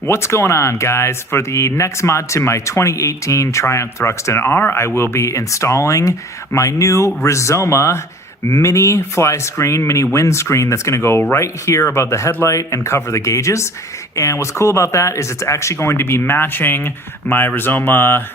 What's going on, guys? For the next mod to my 2018 Triumph Thruxton R, I will be installing my new Rizoma mini fly screen, mini windscreen that's going to go right here above the headlight and cover the gauges. And what's cool about that is it's actually going to be matching my Rizoma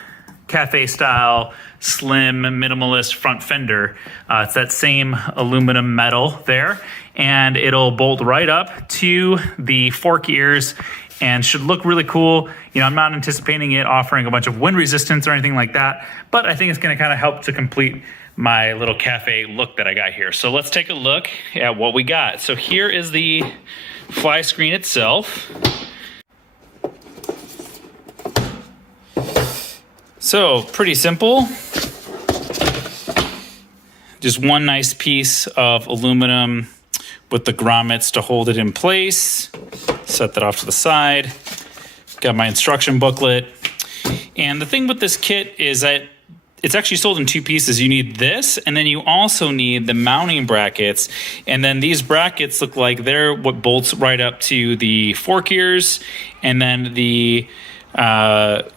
cafe style slim minimalist front fender. It's that same aluminum metal there, and it'll bolt right up to the fork ears and should look really cool. You know, I'm not anticipating it offering a bunch of wind resistance or anything like that, but I think it's gonna kind of help to complete my little cafe look that I got here. So let's take a look at what we got. So here is the fly screen itself. So pretty simple. Just one nice piece of aluminum with the grommets to hold it in place. Set that off to the side. Got my instruction booklet. And the thing with this kit is that it's actually sold in two pieces. You need this, and then you also need the mounting brackets. And then these brackets look like they're what bolts right up to the fork ears, and then the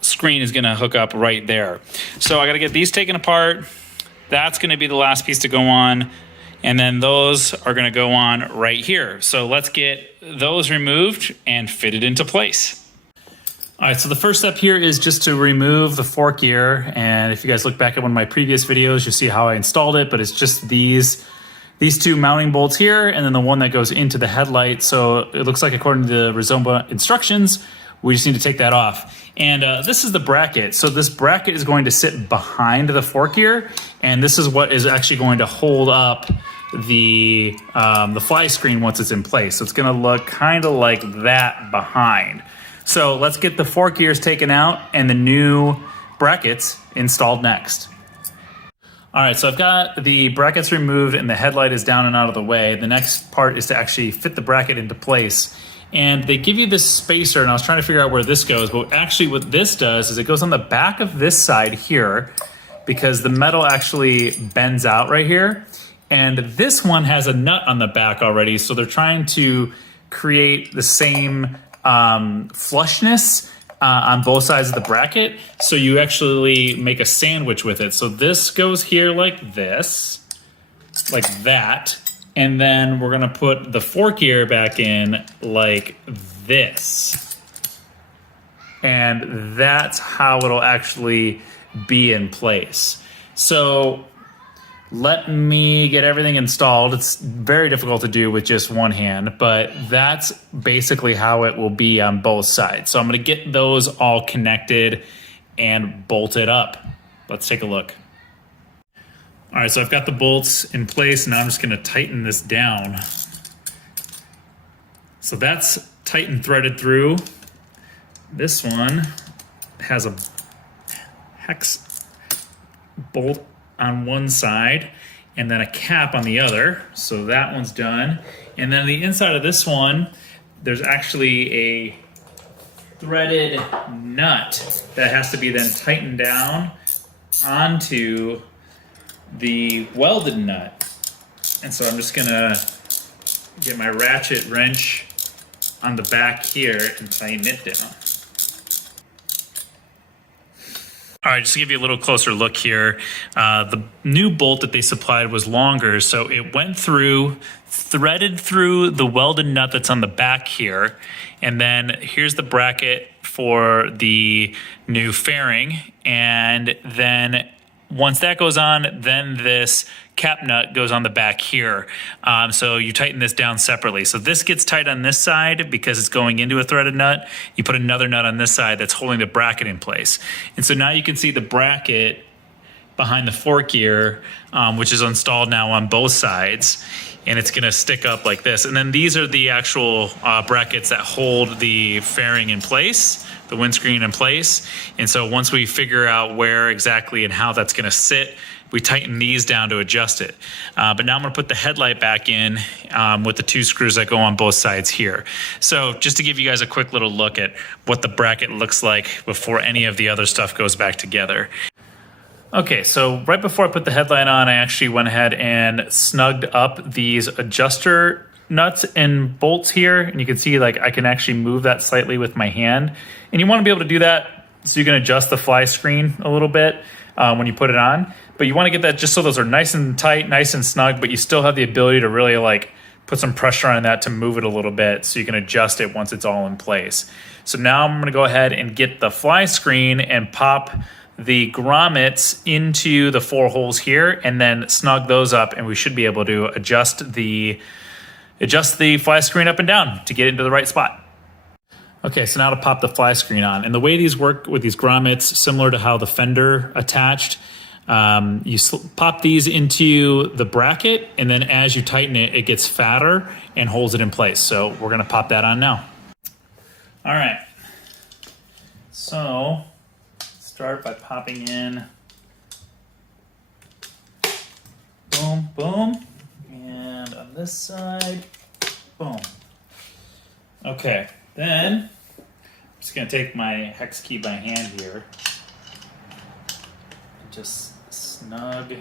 screen is gonna hook up right there. So I gotta get these taken apart. That's gonna be the last piece to go on. And then those are gonna go on right here. So let's get those removed and fitted into place. All right, so the first step here is just to remove the fork ear. And if you guys look back at one of my previous videos, you'll see how I installed it, but it's just these two mounting bolts here, and then the one that goes into the headlight. So it looks like according to the Rizoma instructions, we just need to take that off. And this is the bracket. So this bracket is going to sit behind the fork ear, and this is what is actually going to hold up the fly screen once it's in place. So it's gonna look kind of like that behind. So let's get the fork ears taken out and the new brackets installed next. All right, so I've got the brackets removed and the headlight is down and out of the way. The next part is to actually fit the bracket into place. And they give you this spacer, and I was trying to figure out where this goes, but actually what this does is it goes on the back of this side here, because the metal actually bends out right here. And this one has a nut on the back already, so they're trying to create the same flushness on both sides of the bracket, so you actually make a sandwich with it. So this goes here like this, like that, and then we're gonna put the fork ear back in like this. And that's how it'll actually be in place. So let me get everything installed. It's very difficult to do with just one hand, but that's basically how it will be on both sides. So I'm gonna get those all connected and bolted up. Let's take a look. All right, so I've got the bolts in place, and now I'm just gonna tighten this down. So that's tight and threaded through. This one has a hex bolt on one side and then a cap on the other. So that one's done. And then the inside of this one, there's actually a threaded nut that has to be then tightened down onto the welded nut. And so I'm just gonna get my ratchet wrench on the back here and tighten it down. All right, just to give you a little closer look here, the new bolt that they supplied was longer, so it went through, threaded through the welded nut that's on the back here, and then here's the bracket for the new fairing, and then once that goes on, then this cap nut goes on the back here. So you tighten this down separately. So this gets tight on this side because it's going into a threaded nut. You put another nut on this side that's holding the bracket in place. And so now you can see the bracket behind the fork ear, which is installed now on both sides. And it's gonna stick up like this. And then these are the actual brackets that hold the fairing in place, the windscreen in place. And so once we figure out where exactly and how that's gonna sit, we tighten these down to adjust it. But now I'm gonna put the headlight back in with the two screws that go on both sides here. So just to give you guys a quick little look at what the bracket looks like before any of the other stuff goes back together. Okay, so right before I put the headlight on, I actually went ahead and snugged up these adjuster nuts and bolts here, and you can see like I can actually move that slightly with my hand. And you want to be able to do that so you can adjust the fly screen a little bit when you put it on. But you want to get that just so those are nice and tight, nice and snug, but you still have the ability to really like put some pressure on that to move it a little bit so you can adjust it once it's all in place. So now I'm gonna go ahead and get the fly screen and pop the grommets into the 4 holes here and then snug those up, and we should be able to adjust the fly screen up and down to get it into the right spot. Okay, so now to pop the fly screen on. And the way these work with these grommets, similar to how the fender attached, you pop these into the bracket, and then as you tighten it, it gets fatter and holds it in place. So we're gonna pop that on now. All right, so start by popping in, boom, boom, and on this side, boom. Okay, then I'm just gonna take my hex key by hand here and just snug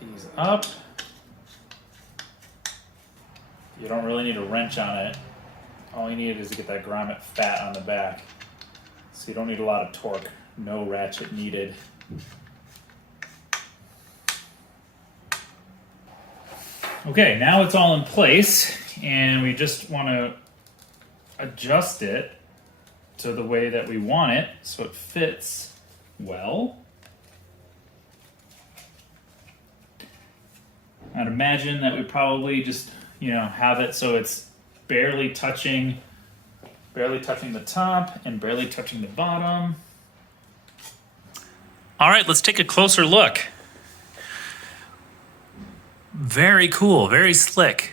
these up. You don't really need a wrench on it. All you need is to get that grommet fat on the back. So you don't need a lot of torque. No ratchet needed. Okay, now it's all in place, and we just want to adjust it to the way that we want it so it fits well. I'd imagine that we probably just, have it so it's barely touching the top and barely touching the bottom. All right, let's take a closer look. Very cool, very slick.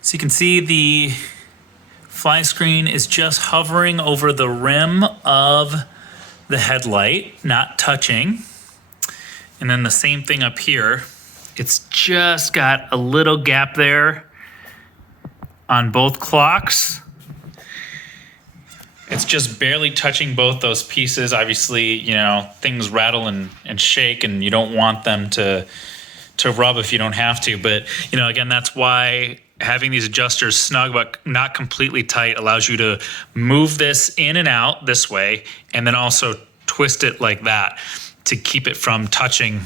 So you can see the fly screen is just hovering over the rim of the headlight, not touching. And then the same thing up here. It's just got a little gap there on both clocks. It's just barely touching both those pieces. Obviously, things rattle and shake, and you don't want them to rub if you don't have to. But, again, that's why having these adjusters snug but not completely tight allows you to move this in and out this way, and then also twist it like that to keep it from touching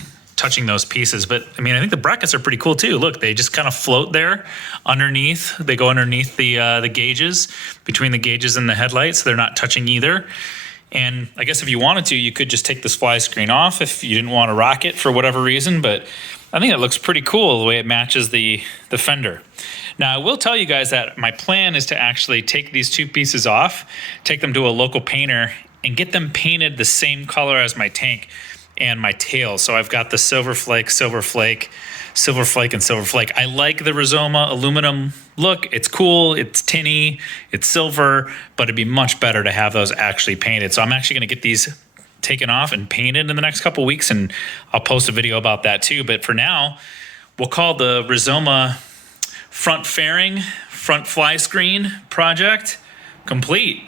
those pieces. But I think the brackets are pretty cool too. Look, they just kind of float there underneath. They go underneath the gauges, between the gauges and the headlight, so they're not touching either. And I guess if you wanted to, you could just take this fly screen off if you didn't want to rock it for whatever reason. But I think it looks pretty cool the way it matches the fender. Now, I will tell you guys that my plan is to actually take these 2 pieces off, take them to a local painter, and get them painted the same color as my tank and my tail. So I've got the silver flake, silver flake, silver flake, and silver flake. I like the Rizoma aluminum look. It's cool, it's tinny, it's silver, but it'd be much better to have those actually painted. So I'm actually gonna get these taken off and painted in the next couple weeks, and I'll post a video about that too. But for now, we'll call the Rizoma front fairing, front fly screen project complete.